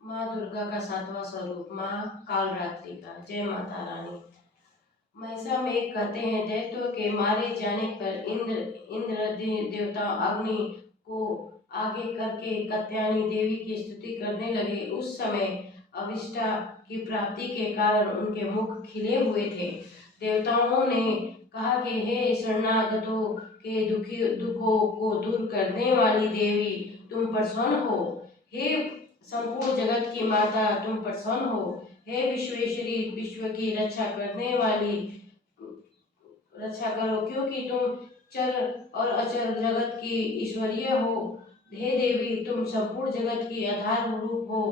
माँ दुर्गा का सातवां स्वरूप माँ कालरात्रि का। जय माता रानी। महिषा में कहते हैं, दैत्यों के मारे जाने पर इंद्र देवता अग्नि को आगे करके कात्यायनी देवी की स्तुति करने लगे। उस समय अविष्टा की प्राप्ति के कारण उनके मुख खिले हुए थे। देवताओं ने कहा कि हे शरणागतों के दुखों को दूर करने वाली देवी, तुम प्रसन्न हो। हे संपूर्ण जगत की माता, तुम प्रसन्न हो। हे विश्वेश्वरी, विश्व की रक्षा करने वाली, रक्षा करो, क्योंकि तुम चर और अचर जगत की ईश्वरीय हो। हे देवी, तुम संपूर्ण जगत की आधार रूप हो,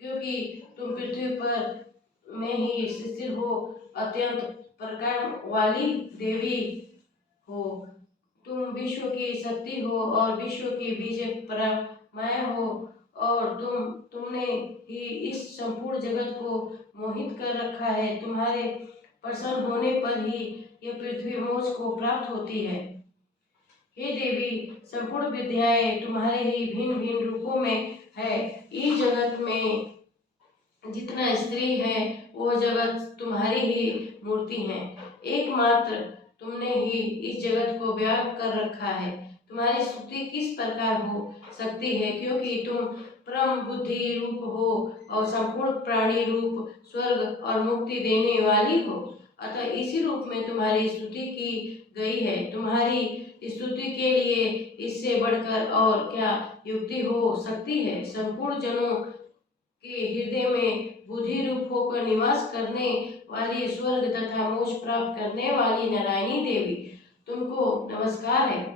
क्योंकि तुम पृथ्वी पर में ही स्थिर हो। अत्यंत प्रकार वाली देवी हो, तुम विश्व की शक्ति हो और विश्व की बीज परमाया हो, और तुमने ही इस संपूर्ण जगत को मोहित कर रखा है। तुम्हारे प्रसन्न होने पर ही यह पृथ्वी मोक्ष को प्राप्त होती है। हे देवी, संपूर्ण विद्याएं तुम्हारे ही भिन्न भिन्न रूपों में है। इस जगत में जितना स्त्री है वो जगत तुम्हारी ही मूर्ति है। एकमात्र तुमने ही इस जगत को व्याप्त कर रखा है। तुम्हारी स्तुति किस प्रकार हो सकती है, क्योंकि तुम परम बुद्धि रूप हो और संपूर्ण प्राणी रूप, स्वर्ग और मुक्ति देने वाली हो। अतः इसी रूप में तुम्हारी स्तुति की गई है। तुम्हारी स्तुति के लिए इससे बढ़कर और क्या युक्ति हो सकती है। संपूर्ण जनों के हृदय में बुद्धि रूप होकर निवास करने वाली, स्वर्ग तथा मोक्ष प्राप्त करने वाली नारायणी देवी, तुमको नमस्कार है।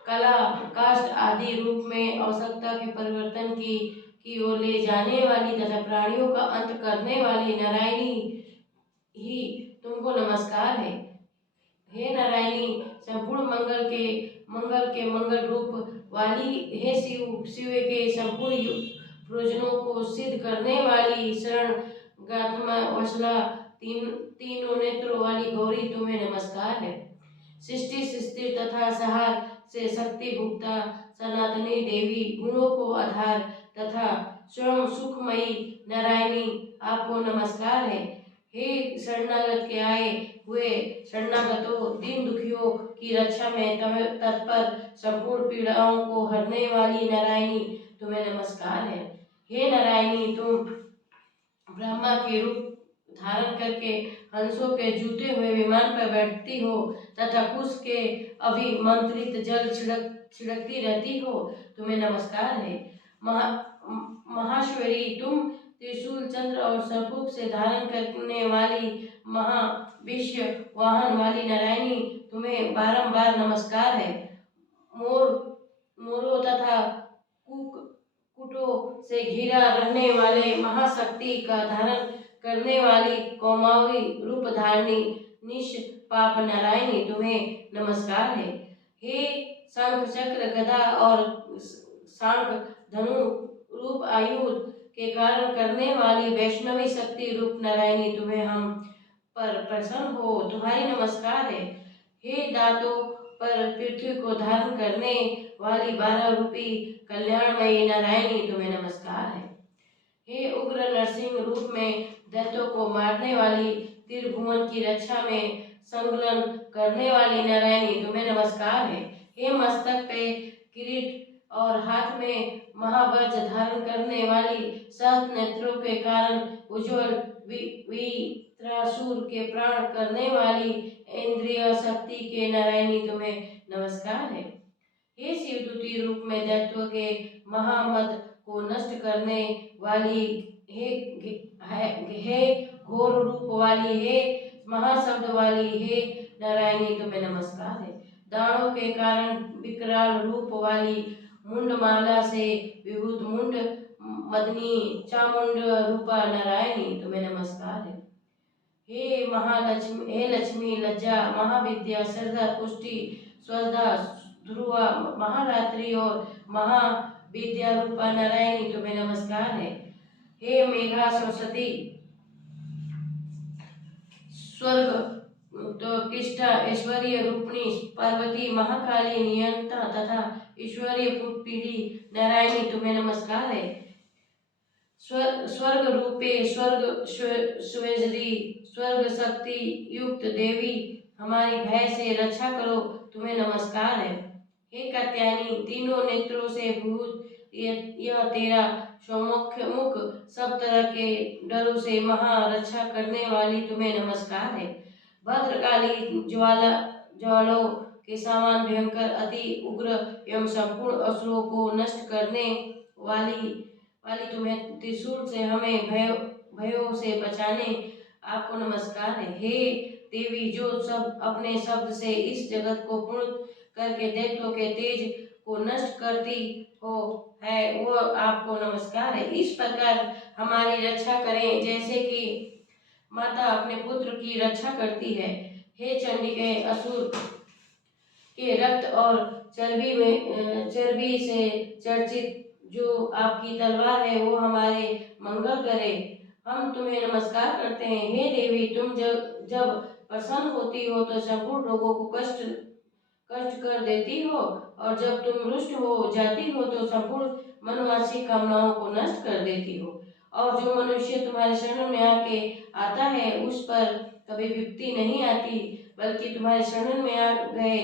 कला, काष्ठ आदि रूप में आवश्यकता के परिवर्तन की ओर ले जाने वाली तथा प्राणियों का अंत करने वाली नारायणी ही तुमको नमस्कार है। हे नारायणी, संपूर्ण मंगल के मंगल रूप वाली, हे शिव के संपूर्ण प्रयोजनों को सिद्ध करने वाली, शरण गात्मा वसला, तीनों नेत्रों वाली गौरी, तुम्हें नमस्कार है। सृष्टि स्थिर तथा संहार से शक्ति भुक्ता सनातनी देवी, गुणों को आधार तथा स्वयं सुखमयी नारायणी, आपको नमस्कार है। हे शरणागत के आए हुए शरणागतों, दीन दुखियों की रक्षा में तत्पर, संपूर्ण पीड़ाओं को हरने वाली नारायणी, तुम्हें नमस्कार है। हे नारायणी, तुम ब्रह्मा के रूप धारण करके हंसों के जूते हुए विमान पर बैठती हो तथा कुश के अभिमंत्रित जल छिड़कती रहती हो, तुम्हें नमस्कार है। महाश्वरी, तुम त्रिशूल, चंद्र और सर्पूक से धारण करने वाली, महाविश्व वाहन वाली नारायणी, तुम्हें बारंबार नमस्कार है। मोरों तथा कुटों से घिरा रहने वाले, महाशक्ति का धारण करने वाली, कौमावी रूप धारणी, निष्पाप नारायणी, तुम्हें नमस्कार है। हे शंख चक्र गदा और सांग धनु रूप आयुध के कारण करने वाली, वैष्णवी शक्ति रूप नारायणी, तुम्हें हम पर प्रसन्न हो, तुम्हारी नमस्कार है। हे दांतों पर पृथ्वी को धारण करने वाली, 12 रूपी कल्याणमयी नारायणी, तुम्हें नमस्कार है। हे उग्र नरसिंह रूप में दैत्यों को मारने वाली, त्रिभुवन की रक्षा में संकलन करने वाली नारायणी, तुम्हें नमस्कार है। हे मस्तक पे किरीट और हाथ में महावज्र धारण करने वाली, सहस्त्र नेत्रों के कारण उज्ज्वल वीत्रासुर के प्राण करने वाली, इंद्रिय शक्ति के नारायणी, तुम्हें नमस्कार है। हे शिवदूती रूप में दैत्यों के महामद को नष्ट करने वाली, हे घोर रूप वाली, हे महाशब्द वाली, हे नारायणी, तुम्हें नमस्कार है। दानों के कारण विकराल रूप वाली, मुंडमाला से विभूत मुंड मदनी चामुंड रूपा नारायणी, तुम्हें नमस्कार है। हे महालक्ष्मी, हे लक्ष्मी, लज्जा, महाविद्या, श्रद्धा, पुष्टि, स्वधा, ध्रुवा, महारात्रि और महाविद्या रूपा नारायणी, तुम्हें नमस्कार है। हे मेघा सरस्वती, स्वर्ग तो कृष्णा, ऐश्वर्य रूपणी पार्वती, महाकाली, नियंता तथा ईश्वरीय पीढ़ी नारायणी, तुम्हें नमस्कार है। स्वर्ग रूपे स्वेजरी स्वर्ग शक्ति युक्त देवी, हमारी भय से रक्षा करो, तुम्हें नमस्कार है। हे कात्यायनी, तीनों नेत्रों से भूत यह तेरा सौमुख मुख, सब तरह के डरों से महा रक्षा करने वाली, तुम्हें नमस्कार है। भद्रकाली ज्वालों के समान भयंकर, अति उग्र एवं संपूर्ण असुरों को नष्ट करने वाली तुम्हें त्रिशूल से हमें भयों से बचाने आपको नमस्कार है। हे देवी, जो सब अपने शब्द से इस जगत को पूर्ण करके दैत्यों के तेज को नष्ट करती हो है, वो आपको नमस्कार है। इस प्रकार हमारी रक्षा करें, जैसे कि माता अपने पुत्र की रक्षा करती है। हे चंडिके, असुर के रक्त और चर्बी से चर्चित जो आपकी तलवार है, वो हमारे मंगल करे। हम तुम्हें नमस्कार करते हैं। हे देवी, तुम जब जब प्रसन्न होती हो तो संपूर्ण रोगों को कष्ट कर देती हो, और जब तुम रुष्ट हो जाती हो तो संपूर्ण मनवासी कामनाओं को नष्ट कर देती हो। और जो मनुष्य तुम्हारे शरण में आके आता है, उस पर कभी विपत्ति नहीं आती, बल्कि तुम्हारे शरण में आ गए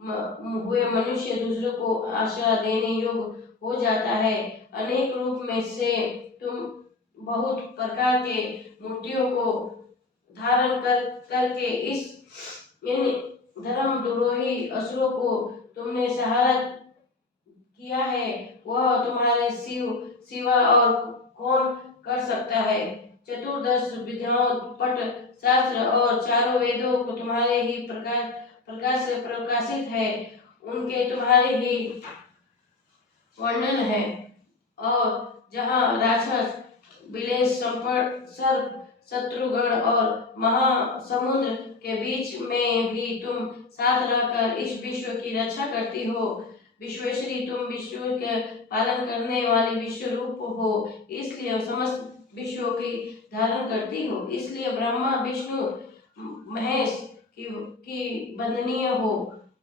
हुए मनुष्य दूसरों को आशा देने योग्य हो जाता है। अनेक रूप में से तुम बहुत प्रकार के मूर्तियों को धारण करके इन धर्म द्रोही असुरों को तुमने सहारा किया है। वह तुम्हारे सिवा और कौन कर सकता है। चतुर्दश विद्याओं, पट शास्त्र और चारों वेदों को तुम्हारे ही प्रकाश से प्रकाशित है, उनके तुम्हारे ही वर्णन है। और जहाँ राक्षस विलेश सर्प शत्रुगण और महासमुद्र के बीच में भी तुम साथ रहकर इस विश्व की रक्षा करती हो। विश्वेश्वरी, तुम विश्व के पालन करने वाली विश्व रूप हो, इसलिए समस्त विश्वों की धारण करती हो। इसलिए ब्रह्मा विष्णु महेश की वंदनीय हो।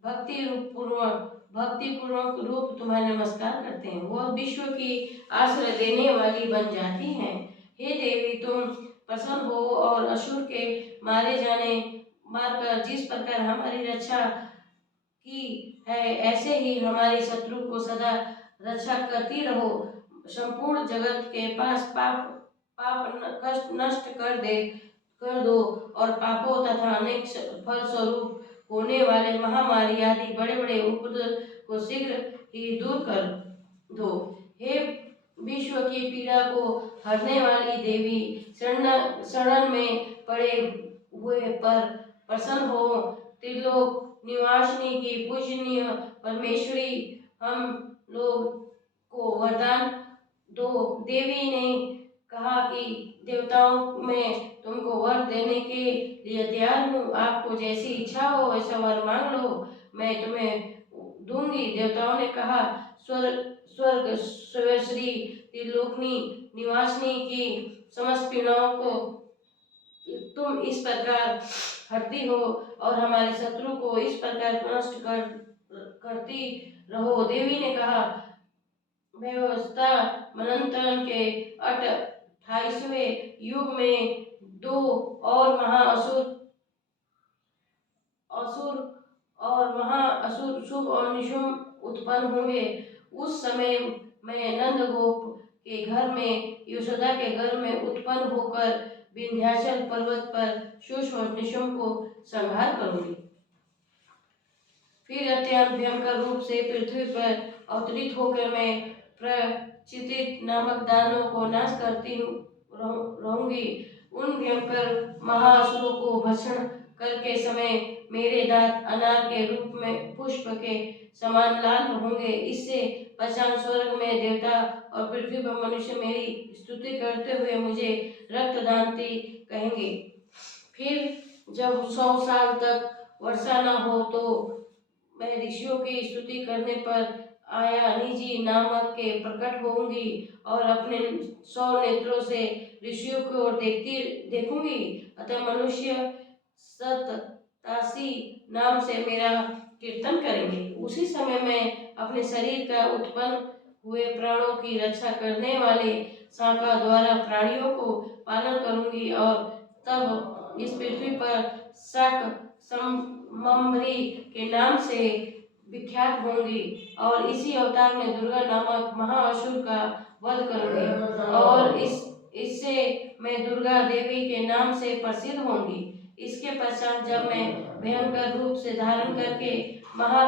भक्ति पूर्वक रूप तुम्हारे नमस्कार करते हैं। वह विश्व की आश्रय देने वाली बन जाती हैं। हे देवी, तुम प्रसन्न हो और असुर के मारकर जिस प्रकार हमारी रक्षा की है, ऐसे ही हमारे शत्रु को सदा रक्षा करती रहो। संपूर्ण जगत के पास पाप कष्ट नष्ट कर दो, और पापों तथा अनेक फल स्वरूप होने वाले महामारी आदि बड़े बड़े उपद्रव को शीघ्र ही दूर कर दो। हे विश्व की पीड़ा को हरने वाली देवी, शरण में पड़े हुए पर प्रसन्न हो। त्रिलोक निवासिनी की पूजनीय परमेश्वरी, हम लोग को वरदान दो। देवी ने कहा कि देवताओं में तुमको वर देने के लिए तैयार हूँ। आपको जैसी इच्छा हो वैसा वर मांग लो, मैं तुम्हें दूंगी। देवताओं ने कहा, स्वर्ग स्वेश्वरी त्रिलोकनी निवासिनी की समस्त पीड़ाओं को तुम इस प्रकार हरती हो, और हमारे शत्रु को इस प्रकार नष्ट करती रहो। देवी ने कहा, व्यवस्था मनंतन के 28वें युग में दो और असुर शुभ और निशुम्भ उत्पन्न होंगे। उस समय मैं नंद गोप के घर में, यशोदा के घर में उत्पन्न होकर विंध्याचल पर्वत पर शुष्क और निशुम्भ को संहार करूंगी। फिर अत्यंत भयंकर रूप से पृथ्वी पर अवतरित होकर मैं प्रचितित नामक दानवों को नाश करती रहूंगी। उन भयंकर महाअसुरों को भक्षण करके समय मेरे दांत अनार के रूप में पुष्प के समान लाल होंगे। इससे पश्चात स्वर्ग में देवता और पृथ्वी पर मनुष्य मेरी स्तुति करते हुए मुझे रक्तदांती कहेंगे। फिर जब 100 साल तक वर्षा न हो तो मैं ऋषियों की स्तुति करने पर आया निजी नामक के प्रकट होंगी, और अपने 100 नेत्रों से ऋषियों की ओर देखूंगी। अतः मनुष्य सततासी नाम से मेरा कीर्तन करेंगे। उसी समय मैं अपने शरीर का उत्पन्न हुए प्राणों की रक्षा करने वाले शाखा द्वारा प्राणियों को पालन करूंगी और तब इस पृथ्वी पर शक समरी के नाम से विख्यात होंगी और इसी अवतार में दुर्गा नामक महाअसुर का वध करूंगी और इससे मैं दुर्गा देवी के नाम से प्रसिद्ध होंगी। इसके पश्चात जब मैं भयंकर रूप से धारण करके महा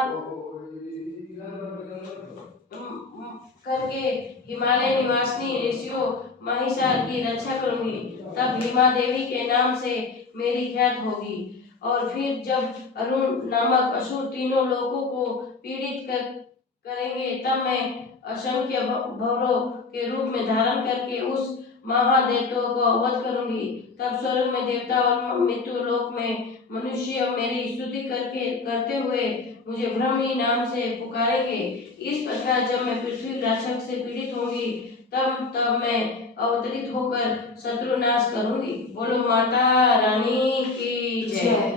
करके हिमालय निवासिनी ऋषियों महिषार की रक्षा करूंगी, तब हिमा देवी के नाम से मेरी ख्यात होगी। और फिर जब अरुण नामक असुर तीनों लोगों को पीड़ित करेंगे, तब मैं असंख्य भवरों के रूप में धारण करके उस महादेवताओं को वध करूंगी। तब स्वर्ग में देवता और मृत्यु लोक में मनुष्य मेरी स्तुति करते हुए मुझे ब्रह्मी नाम से पुकारेंगे। इस प्रकार जब मैं पृथ्वी राक्षस से पीड़ित होंगी, तब मैं अवतरित होकर शत्रु नाश करूंगी। बोलो माता रानी की जय।